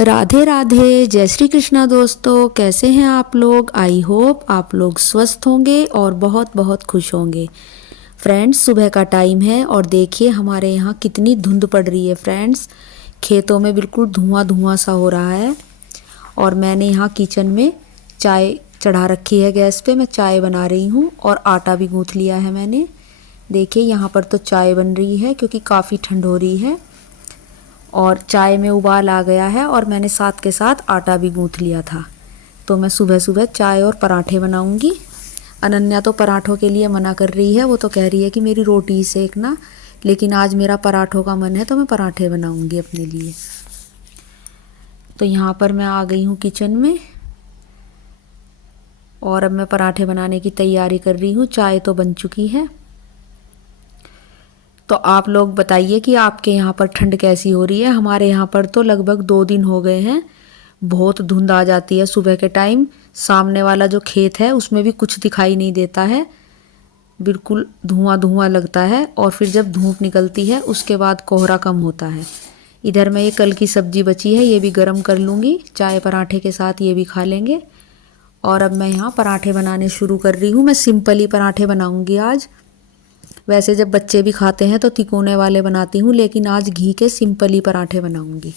राधे राधे, जय श्री कृष्णा दोस्तों। कैसे हैं आप लोग? आई होप आप लोग स्वस्थ होंगे और बहुत बहुत खुश होंगे। फ्रेंड्स, सुबह का टाइम है और देखिए हमारे यहाँ कितनी धुंध पड़ रही है। फ्रेंड्स, खेतों में बिल्कुल धुआं धुआं सा हो रहा है और मैंने यहाँ किचन में चाय चढ़ा रखी है गैस पे। मैं चाय बना रही हूँ और आटा भी गूँथ लिया है मैंने। देखिए यहाँ पर तो चाय बन रही है क्योंकि काफ़ी ठंड हो रही है और चाय में उबाल आ गया है और मैंने साथ के साथ आटा भी गूँथ लिया था। तो मैं सुबह सुबह चाय और पराठे बनाऊंगी। अनन्या तो पराठों के लिए मना कर रही है, वो तो कह रही है कि मेरी रोटी ही सेकना, लेकिन आज मेरा पराठों का मन है तो मैं पराठे बनाऊंगी अपने लिए। तो यहाँ पर मैं आ गई हूँ किचन में और अब मैं पराठे बनाने की तैयारी कर रही हूँ। चाय तो बन चुकी है। तो आप लोग बताइए कि आपके यहाँ पर ठंड कैसी हो रही है। हमारे यहाँ पर तो लगभग 2 दिन हो गए हैं, बहुत धुंध आ जाती है सुबह के टाइम। सामने वाला जो खेत है उसमें भी कुछ दिखाई नहीं देता है, बिल्कुल धुआं धुआं लगता है और फिर जब धूप निकलती है उसके बाद कोहरा कम होता है। इधर मैं ये कल की सब्जी बची है, ये भी गर्म कर लूँगी, चाय पराठे के साथ ये भी खा लेंगे। और अब मैं यहाँ पराठे बनाने शुरू कर रही हूँ। मैं सिंपल ही पराठे बनाऊँगी आज। वैसे जब बच्चे भी खाते हैं तो तिकोने वाले बनाती हूँ, लेकिन आज घी के सिंपल ही पराठे बनाऊँगी।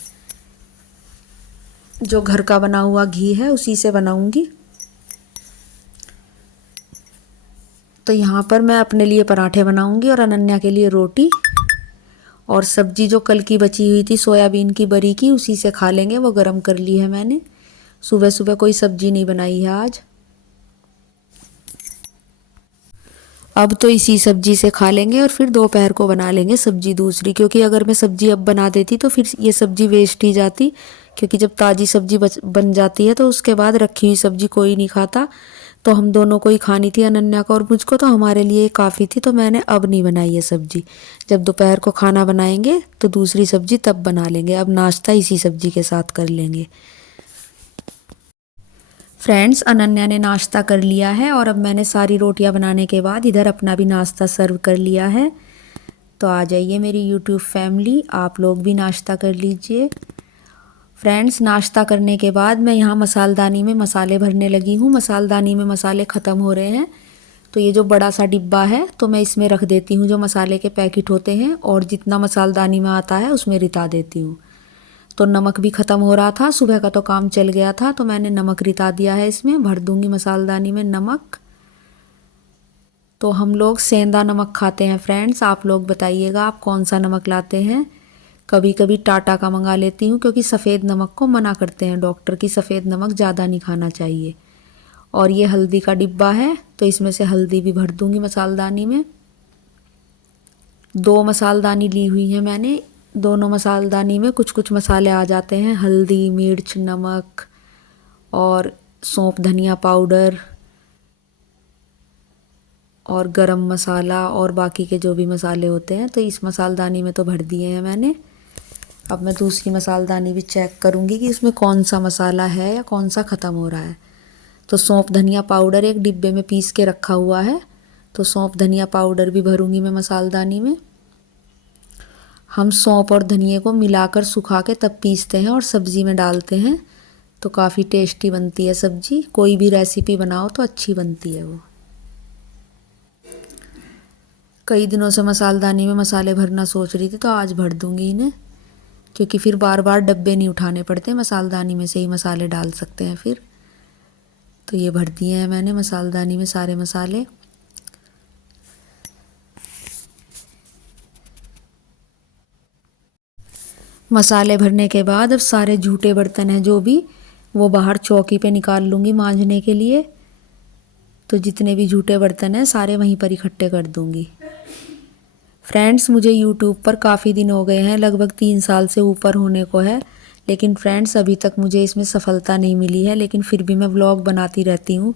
जो घर का बना हुआ घी है उसी से बनाऊँगी। तो यहाँ पर मैं अपने लिए पराठे बनाऊँगी और अनन्या के लिए रोटी। और सब्जी जो कल की बची हुई थी सोयाबीन की बरी की, उसी से खा लेंगे, वो गरम कर ली है मैंने। सुबह सुबह कोई सब्जी नहीं बनाई है आज। अब तो इसी सब्जी से खा लेंगे और फिर दोपहर को बना लेंगे सब्जी दूसरी, क्योंकि अगर मैं सब्जी अब बना देती तो फिर ये सब्जी वेस्ट ही जाती। क्योंकि जब ताज़ी सब्जी बन जाती है तो उसके बाद रखी हुई सब्जी कोई नहीं खाता। तो हम दोनों को ही खानी थी, अनन्या को और मुझको, तो हमारे लिए काफ़ी थी। तो मैंने अब नहीं बनाई है सब्जी। जब दोपहर को खाना बनाएंगे तो दूसरी सब्जी तब बना लेंगे। अब नाश्ता इसी सब्जी के साथ कर लेंगे। फ्रेंड्स, अनन्या ने नाश्ता कर लिया है और अब मैंने सारी रोटियां बनाने के बाद इधर अपना भी नाश्ता सर्व कर लिया है। तो आ जाइए मेरी यूट्यूब फैमिली, आप लोग भी नाश्ता कर लीजिए। फ्रेंड्स, नाश्ता करने के बाद मैं यहाँ मसालदानी में मसाले भरने लगी हूँ। मसालदानी में मसाले ख़त्म हो रहे हैं तो ये जो बड़ा सा डिब्बा है तो मैं इसमें रख देती हूँ जो मसाले के पैकेट होते हैं, और जितना मसालदानी में आता है उसमें रिता देती हूँ। तो नमक भी ख़त्म हो रहा था, सुबह का तो काम चल गया था, तो मैंने नमक रिता दिया है, इसमें भर दूंगी मसालदानी में नमक। तो हम लोग सेंधा नमक खाते हैं फ्रेंड्स, आप लोग बताइएगा आप कौन सा नमक लाते हैं। कभी कभी टाटा का मंगा लेती हूँ क्योंकि सफ़ेद नमक को मना करते हैं डॉक्टर की, सफ़ेद नमक ज़्यादा नहीं खाना चाहिए। और ये हल्दी का डिब्बा है तो इसमें से हल्दी भी भर दूंगी मसालदानी में। 2 मसालदानी ली हुई है मैंने, दोनों मसालदानी में कुछ कुछ मसाले आ जाते हैं, हल्दी, मिर्च, नमक और सौंफ धनिया पाउडर और गरम मसाला और बाकी के जो भी मसाले होते हैं। तो इस मसालदानी में तो भर दिए हैं मैंने। अब मैं दूसरी मसालदानी भी चेक करूँगी कि उसमें कौन सा मसाला है या कौन सा ख़त्म हो रहा है। तो सौंफ धनिया पाउडर एक डिब्बे में पीस के रखा हुआ है, तो सौंफ धनिया पाउडर भी भरूँगी मैं मसालदानी में। हम सौंफ और धनिए को मिलाकर सुखा के तब पीसते हैं और सब्ज़ी में डालते हैं, तो काफ़ी टेस्टी बनती है सब्ज़ी। कोई भी रेसिपी बनाओ तो अच्छी बनती है वो। कई दिनों से मसालदानी में मसाले भरना सोच रही थी तो आज भर दूंगी इन्हें, क्योंकि फिर बार बार डब्बे नहीं उठाने पड़ते, मसालदानी में से ही मसाले डाल सकते हैं फिर। तो ये भर दिए हैं मैंने मसालदानी में सारे मसाले। मसाले भरने के बाद अब सारे जूठे बर्तन हैं जो भी, वो बाहर चौकी पे निकाल लूँगी मांजने के लिए। तो जितने भी जूठे बर्तन हैं सारे वहीं पर इकट्ठे कर दूँगी। फ्रेंड्स, मुझे यूट्यूब पर काफ़ी दिन हो गए हैं, लगभग 3 साल से ऊपर होने को है, लेकिन फ्रेंड्स अभी तक मुझे इसमें सफलता नहीं मिली है। लेकिन फिर भी मैं व्लॉग बनाती रहती हूँ।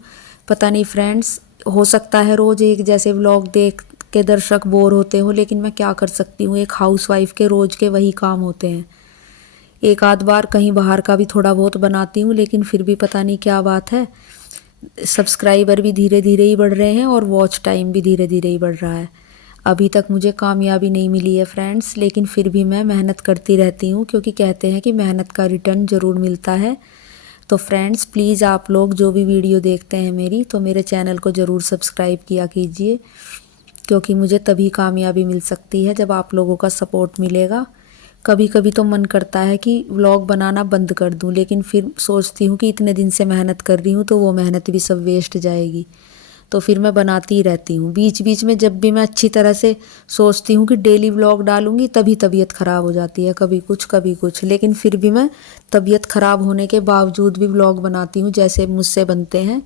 पता नहीं फ्रेंड्स, हो सकता है रोज़ एक जैसे व्लॉग देख के दर्शक बोर होते हो, लेकिन मैं क्या कर सकती हूँ, एक हाउसवाइफ के रोज़ के वही काम होते हैं। एक आध बार कहीं बाहर का भी थोड़ा बहुत बनाती हूँ, लेकिन फिर भी पता नहीं क्या बात है, सब्सक्राइबर भी धीरे धीरे ही बढ़ रहे हैं और वॉच टाइम भी धीरे धीरे ही बढ़ रहा है। अभी तक मुझे कामयाबी नहीं मिली है फ्रेंड्स, लेकिन फिर भी मैं मेहनत करती रहती हूँ, क्योंकि कहते हैं कि मेहनत का रिटर्न ज़रूर मिलता है। तो फ्रेंड्स प्लीज़ आप लोग जो भी वीडियो देखते हैं मेरी, तो मेरे चैनल को ज़रूर सब्सक्राइब किया कीजिए, क्योंकि मुझे तभी कामयाबी मिल सकती है जब आप लोगों का सपोर्ट मिलेगा। कभी कभी तो मन करता है कि व्लॉग बनाना बंद कर दूं, लेकिन फिर सोचती हूँ कि इतने दिन से मेहनत कर रही हूँ तो वो मेहनत भी सब वेस्ट जाएगी, तो फिर मैं बनाती ही रहती हूँ। बीच बीच में जब भी मैं अच्छी तरह से सोचती हूँ कि डेली व्लॉग डालूंगी, तभी तबीयत ख़राब हो जाती है, कभी कुछ कभी कुछ। लेकिन फिर भी मैं तबीयत ख़राब होने के बावजूद भी व्लॉग बनाती हूँ जैसे मुझसे बनते हैं।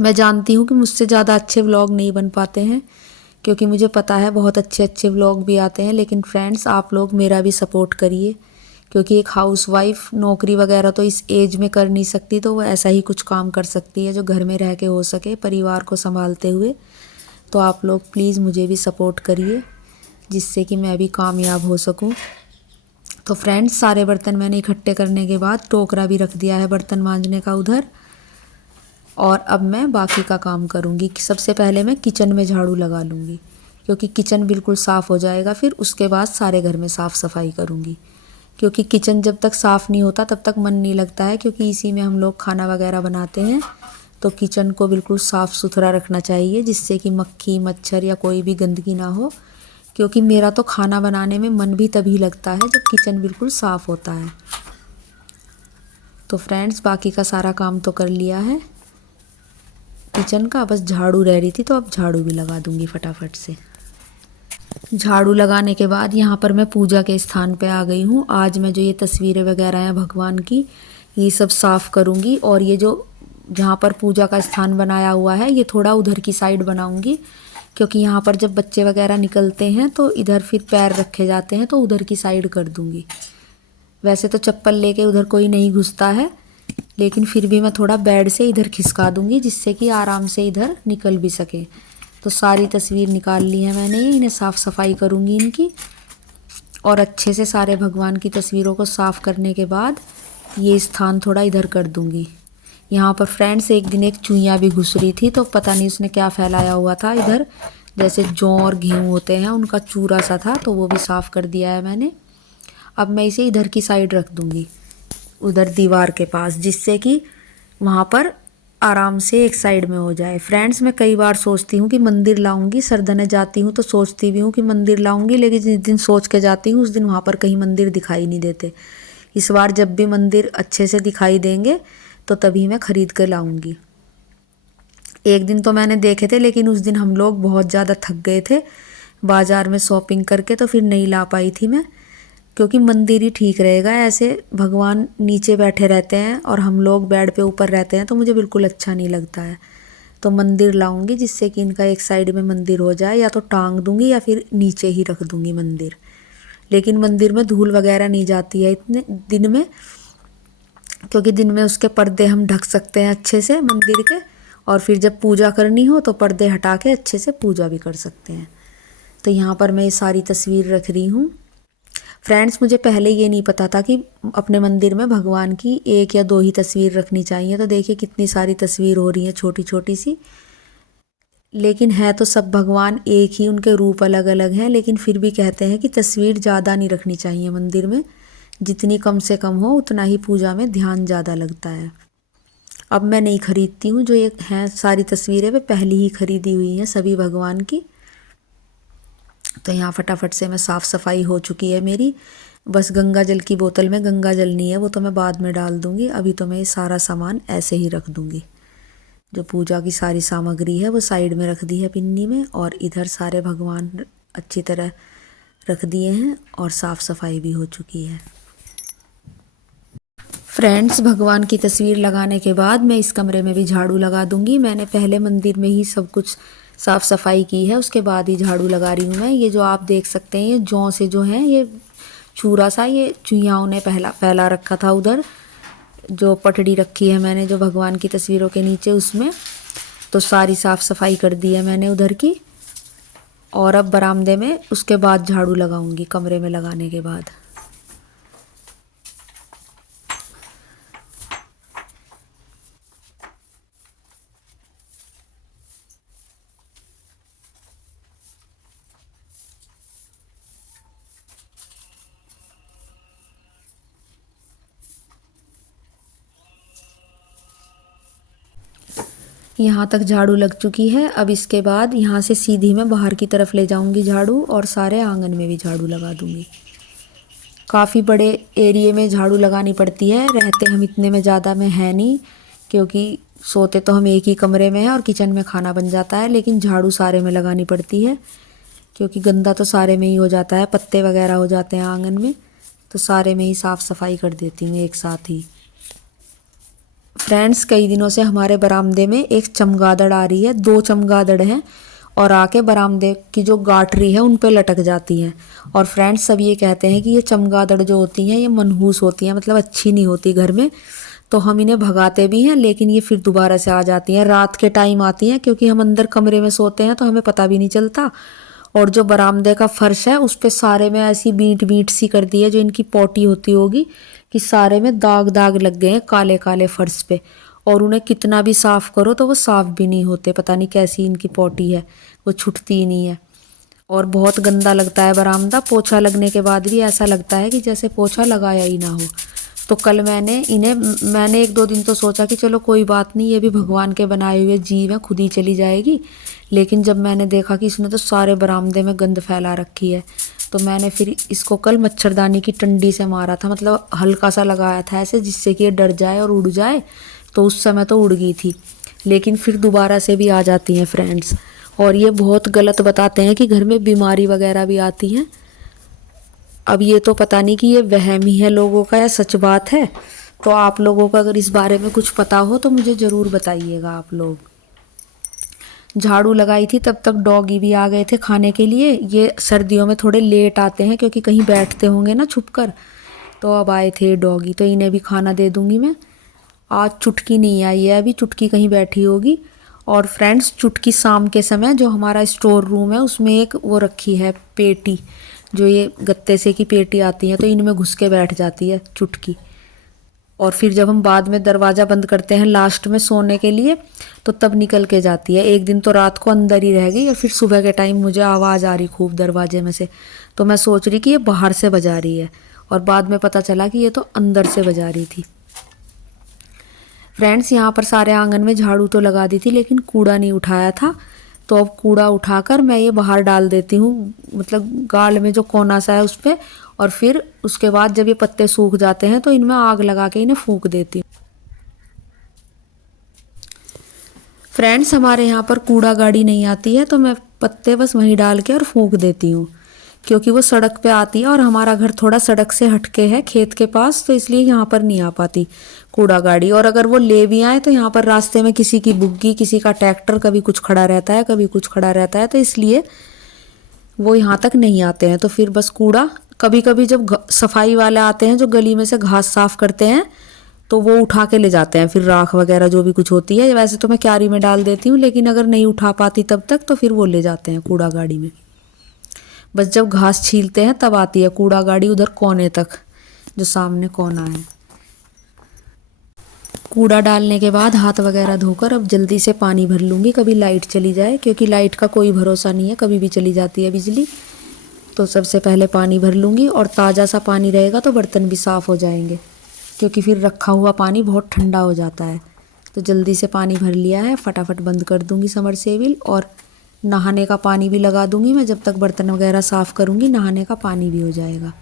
मैं जानती हूँ कि मुझसे ज़्यादा अच्छे व्लॉग नहीं बन पाते हैं, क्योंकि मुझे पता है बहुत अच्छे अच्छे व्लॉग भी आते हैं। लेकिन फ्रेंड्स आप लोग मेरा भी सपोर्ट करिए, क्योंकि एक हाउसवाइफ नौकरी वगैरह तो इस एज में कर नहीं सकती, तो वो ऐसा ही कुछ काम कर सकती है जो घर में रह के हो सके परिवार को संभालते हुए। तो आप लोग प्लीज़ मुझे भी सपोर्ट करिए, जिससे कि मैं भी कामयाब हो सकूं। तो फ्रेंड्स सारे बर्तन मैंने इकट्ठे करने के बाद टोकरा भी रख दिया है बर्तन मांजने का उधर, और अब मैं बाकी का काम करूँगी। सबसे पहले मैं किचन में झाड़ू लगा लूँगी, क्योंकि किचन बिल्कुल साफ़ हो जाएगा, फिर उसके बाद सारे घर में साफ़ सफाई करूँगी। क्योंकि किचन जब तक साफ़ नहीं होता तब तक मन नहीं लगता है, क्योंकि इसी में हम लोग खाना वगैरह बनाते हैं। तो किचन को बिल्कुल साफ़ सुथरा रखना चाहिए, जिससे कि मक्खी मच्छर या कोई भी गंदगी ना हो। क्योंकि मेरा तो खाना बनाने में मन भी तभी लगता है जब किचन बिल्कुल साफ़ होता है। तो फ्रेंड्स बाकी का सारा काम तो कर लिया है किचन का, बस झाड़ू रह रही थी, तो अब झाड़ू भी लगा दूंगी फटाफट से। झाड़ू लगाने के बाद यहाँ पर मैं पूजा के स्थान पे आ गई हूँ। आज मैं जो ये तस्वीरें वगैरह हैं भगवान की, ये सब साफ़ करूँगी। और ये जो जहाँ पर पूजा का स्थान बनाया हुआ है, ये थोड़ा उधर की साइड बनाऊँगी, क्योंकि यहाँ पर जब बच्चे वगैरह निकलते हैं तो इधर फिर पैर रखे जाते हैं, तो उधर की साइड कर दूँगी। वैसे तो चप्पल लेके उधर कोई नहीं घुसता है, लेकिन फिर भी मैं थोड़ा बेड से इधर खिसका दूंगी, जिससे कि आराम से इधर निकल भी सके। तो सारी तस्वीर निकाल ली है मैंने, इन्हें साफ़ सफाई करूंगी इनकी। और अच्छे से सारे भगवान की तस्वीरों को साफ़ करने के बाद ये स्थान थोड़ा इधर कर दूंगी। यहाँ पर फ्रेंड्स एक दिन एक चूहिया भी घुस रही थी, तो पता नहीं उसने क्या फैलाया हुआ था इधर, जैसे जौ और गेहूँ होते हैं उनका चूरा सा था, तो वो भी साफ़ कर दिया है मैंने। अब मैं इसे इधर की साइड रख दूंगी, उधर दीवार के पास, जिससे कि वहाँ पर आराम से एक साइड में हो जाए। फ्रेंड्स मैं कई बार सोचती हूँ कि मंदिर लाऊंगी, सरदने जाती हूँ तो सोचती भी हूँ कि मंदिर लाऊंगी, लेकिन जिस दिन सोच के जाती हूँ उस दिन वहाँ पर कहीं मंदिर दिखाई नहीं देते। इस बार जब भी मंदिर अच्छे से दिखाई देंगे तो तभी मैं खरीद कर लाऊंगी। एक दिन तो मैंने देखे थे, लेकिन उस दिन हम लोग बहुत ज़्यादा थक गए थे बाज़ार में शॉपिंग करके, तो फिर नहीं ला पाई थी मैं। क्योंकि मंदिर ही ठीक रहेगा, ऐसे भगवान नीचे बैठे रहते हैं और हम लोग बेड पे ऊपर रहते हैं, तो मुझे बिल्कुल अच्छा नहीं लगता है। तो मंदिर लाऊंगी, जिससे कि इनका एक साइड में मंदिर हो जाए, या तो टांग दूंगी या फिर नीचे ही रख दूंगी मंदिर। लेकिन मंदिर में धूल वगैरह नहीं जाती है इतने दिन में, क्योंकि दिन में उसके पर्दे हम ढक सकते हैं अच्छे से मंदिर के, और फिर जब पूजा करनी हो तो पर्दे हटा के अच्छे से पूजा भी कर सकते हैं। तो यहाँ पर मैं ये सारी तस्वीर रख रही हूँ। फ्रेंड्स मुझे पहले ये नहीं पता था कि अपने मंदिर में भगवान की एक या दो ही तस्वीर रखनी चाहिए। तो देखिए कितनी सारी तस्वीर हो रही है छोटी छोटी सी, लेकिन है तो सब भगवान एक ही, उनके रूप अलग अलग हैं, लेकिन फिर भी कहते हैं कि तस्वीर ज़्यादा नहीं रखनी चाहिए मंदिर में, जितनी कम से कम हो उतना ही पूजा में ध्यान ज़्यादा लगता है। अब मैं नहीं खरीदती हूँ, जो ये हैं सारी तस्वीरें वे पहले ही खरीदी हुई हैं सभी भगवान की। तो यहाँ फटाफट से मैं साफ़ सफाई हो चुकी है मेरी। बस गंगा जल की बोतल में गंगा जल नहीं है, वो तो मैं बाद में डाल दूँगी। अभी तो मैं ये सारा सामान ऐसे ही रख दूँगी। जो पूजा की सारी सामग्री है वो साइड में रख दी है पिन्नी में, और इधर सारे भगवान अच्छी तरह रख दिए हैं और साफ़ सफाई भी हो चुकी है। फ्रेंड्स भगवान की तस्वीर लगाने के बाद मैं इस कमरे में भी झाड़ू लगा दूंगी। मैंने पहले मंदिर में ही सब कुछ साफ़ सफाई की है, उसके बाद ही झाड़ू लगा रही हूँ मैं। ये जो आप देख सकते हैं ये जौ से जो है ये चूरा सा, ये चुहियाओं ने फैला रखा था उधर, जो पटड़ी रखी है मैंने जो भगवान की तस्वीरों के नीचे उसमें, तो सारी साफ़ सफाई कर दी है मैंने उधर की। और अब बरामदे में उसके बाद झाड़ू लगाऊंगी, कमरे में लगाने के बाद। यहाँ तक झाड़ू लग चुकी है। अब इसके बाद यहाँ से सीधी मैं बाहर की तरफ ले जाऊँगी झाड़ू और सारे आंगन में भी झाड़ू लगा दूँगी। काफ़ी बड़े एरिए में झाड़ू लगानी पड़ती है, रहते हम इतने में ज़्यादा में है नहीं, क्योंकि सोते तो हम एक ही कमरे में हैं और किचन में खाना बन जाता है, लेकिन झाड़ू सारे में लगानी पड़ती है क्योंकि गंदा तो सारे में ही हो जाता है, पत्ते वगैरह हो जाते हैं आंगन में, तो सारे में ही साफ़ सफाई कर देती हूँ एक साथ ही। फ्रेंड्स, कई दिनों से हमारे बरामदे में एक चमगादड़ आ रही है, 2 चमगादड़ हैं और आके बरामदे की जो गाटरी है उन पे लटक जाती हैं। और फ्रेंड्स, सब ये कहते हैं कि ये चमगादड़ जो होती हैं ये मनहूस होती हैं, मतलब अच्छी नहीं होती घर में, तो हम इन्हें भगाते भी हैं लेकिन ये फिर दोबारा से आ जाती हैं। रात के टाइम आती हैं क्योंकि हम अंदर कमरे में सोते हैं तो हमें पता भी नहीं चलता। और जो बरामदे का फर्श है उस पे सारे में ऐसी बींट बींट सी कर दी है, जो इनकी पोटी होती होगी, कि सारे में दाग दाग लग गए हैं काले काले फर्श पे, और उन्हें कितना भी साफ़ करो तो वो साफ़ भी नहीं होते। पता नहीं कैसी इनकी पोटी है, वो छूटती ही नहीं है और बहुत गंदा लगता है बरामदा। पोछा लगने के बाद भी ऐसा लगता है कि जैसे पोछा लगाया ही ना हो। तो कल मैंने 1-2 दिन तो सोचा कि चलो कोई बात नहीं, ये भी भगवान के बनाए हुए जीव है, खुद ही चली जाएगी। लेकिन जब मैंने देखा कि इसने तो सारे बरामदे में गंद फैला रखी है, तो मैंने फिर इसको कल मच्छरदानी की टंडी से मारा था, मतलब हल्का सा लगाया था ऐसे, जिससे कि ये डर जाए और उड़ जाए। तो उस समय तो उड़ गई थी, लेकिन फिर दोबारा से भी आ जाती हैं फ्रेंड्स। और ये बहुत गलत बताते हैं कि घर में बीमारी वगैरह भी आती हैं। अब ये तो पता नहीं कि ये वहम ही है लोगों का या सच बात है। तो आप लोगों को अगर इस बारे में कुछ पता हो तो मुझे ज़रूर बताइएगा आप लोग। झाड़ू लगाई थी तब तक डॉगी भी आ गए थे खाने के लिए। ये सर्दियों में थोड़े लेट आते हैं क्योंकि कहीं बैठते होंगे ना छुपकर, तो अब आए थे डॉगी, तो इन्हें भी खाना दे दूंगी मैं। आज चुटकी नहीं आई है, अभी चुटकी कहीं बैठी होगी। और फ्रेंड्स, चुटकी शाम के समय जो हमारा स्टोर रूम है उसमें एक वो रखी है पेटी, जो ये गत्ते से की पेटी आती है, तो इनमें घुस के बैठ जाती है चुटकी। और फिर जब हम बाद में दरवाज़ा बंद करते हैं लास्ट में सोने के लिए, तो तब निकल के जाती है। एक दिन तो रात को अंदर ही रह गई और फिर सुबह के टाइम मुझे आवाज़ आ रही खूब दरवाजे में से, तो मैं सोच रही कि ये बाहर से बजा रही है, और बाद में पता चला कि ये तो अंदर से बजा रही थी। फ्रेंड्स, यहाँ पर सारे आंगन में झाड़ू तो लगा दी थी लेकिन कूड़ा नहीं उठाया था, तो अब कूड़ा उठाकर मैं ये बाहर डाल देती हूँ, मतलब गाल में जो कोना सा है उस पर। और फिर उसके बाद जब ये पत्ते सूख जाते हैं तो इनमें आग लगा के इन्हें फूंक देती हूँ। फ्रेंड्स, हमारे यहाँ पर कूड़ा गाड़ी नहीं आती है, तो मैं पत्ते बस वहीं डाल के और फूंक देती हूँ, क्योंकि वो सड़क पे आती है और हमारा घर थोड़ा सड़क से हटके है खेत के पास, तो इसलिए यहाँ पर नहीं आ पाती कूड़ा गाड़ी। और अगर वो ले भी आए तो यहाँ पर रास्ते में किसी की बुग्गी, किसी का ट्रैक्टर, कभी कुछ खड़ा रहता है, कभी कुछ खड़ा रहता है, तो इसलिए वो यहाँ तक नहीं आते हैं। तो फिर बस कूड़ा, कभी कभी जब सफाई वाले आते हैं जो गली में से घास साफ करते हैं, तो वो उठा के ले जाते हैं, फिर राख वगैरह जो भी कुछ होती है। वैसे तो मैं क्यारी में डाल देती हूँ, लेकिन अगर नहीं उठा पाती तब तक तो फिर वो ले जाते हैं कूड़ा गाड़ी में। बस जब घास छीलते हैं तब आती है कूड़ा गाड़ी उधर कोने तक, जो सामने कोना है। कूड़ा डालने के बाद हाथ वगैरह धोकर अब जल्दी से पानी भर लूँगी, कभी लाइट चली जाए, क्योंकि लाइट का कोई भरोसा नहीं है, कभी भी चली जाती है बिजली। तो सबसे पहले पानी भर लूँगी, और ताज़ा सा पानी रहेगा तो बर्तन भी साफ़ हो जाएंगे, क्योंकि फिर रखा हुआ पानी बहुत ठंडा हो जाता है। तो जल्दी से पानी भर लिया है, फटाफट बंद कर दूँगी समरसेबिल, और नहाने का पानी भी लगा दूँगी मैं। जब तक बर्तन वगैरह साफ़ करूँगी नहाने का पानी भी हो जाएगा,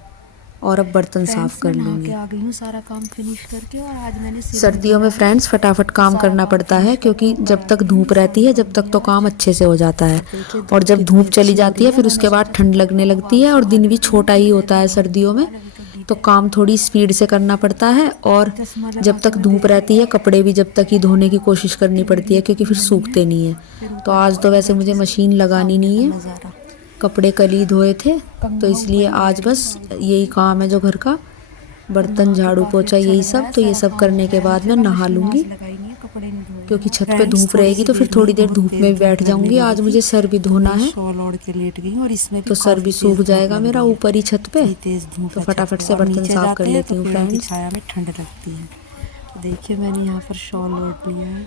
और अब बर्तन साफ़ कर लूँगी। आ गई हूँ सारा काम फिनिश करके, और आज मैंने सर्दियों में फ्रेंड्स फटाफट काम करना पड़ता है, क्योंकि जब तक धूप रहती है जब तक तो काम अच्छे से हो जाता है, और जब धूप चली जाती है फिर उसके बाद ठंड लगने लगती है, और दिन भी छोटा ही होता है सर्दियों में, तो काम थोड़ी स्पीड से करना पड़ता है। और जब तक धूप रहती है कपड़े भी जब तक ही धोने की कोशिश करनी पड़ती है, क्योंकि फिर सूखते नहीं है। तो आज तो वैसे मुझे मशीन लगानी नहीं है, कपड़े कल ही धोए थे, तो इसलिए आज बस यही काम है जो घर का, बर्तन झाड़ू पोछा यही सब। तो ये सब करने के बाद मैं नहा लूँगी, क्योंकि छत पे धूप रहेगी तो फिर थोड़ी देर धूप में भी बैठ जाऊँगी। आज मुझे सर भी धोना है, शॉल ओढ़ के लेट गई, और इसमें तो सर भी सूख जाएगा मेरा ऊपर ही छत पे। तो फटाफट से बर्तन साफ कर लेती हूँ फ्रेंड्स। छाया में ठंड लगती है। देखिए मैंने यहाँ पर शॉल ओढ़ लिया है,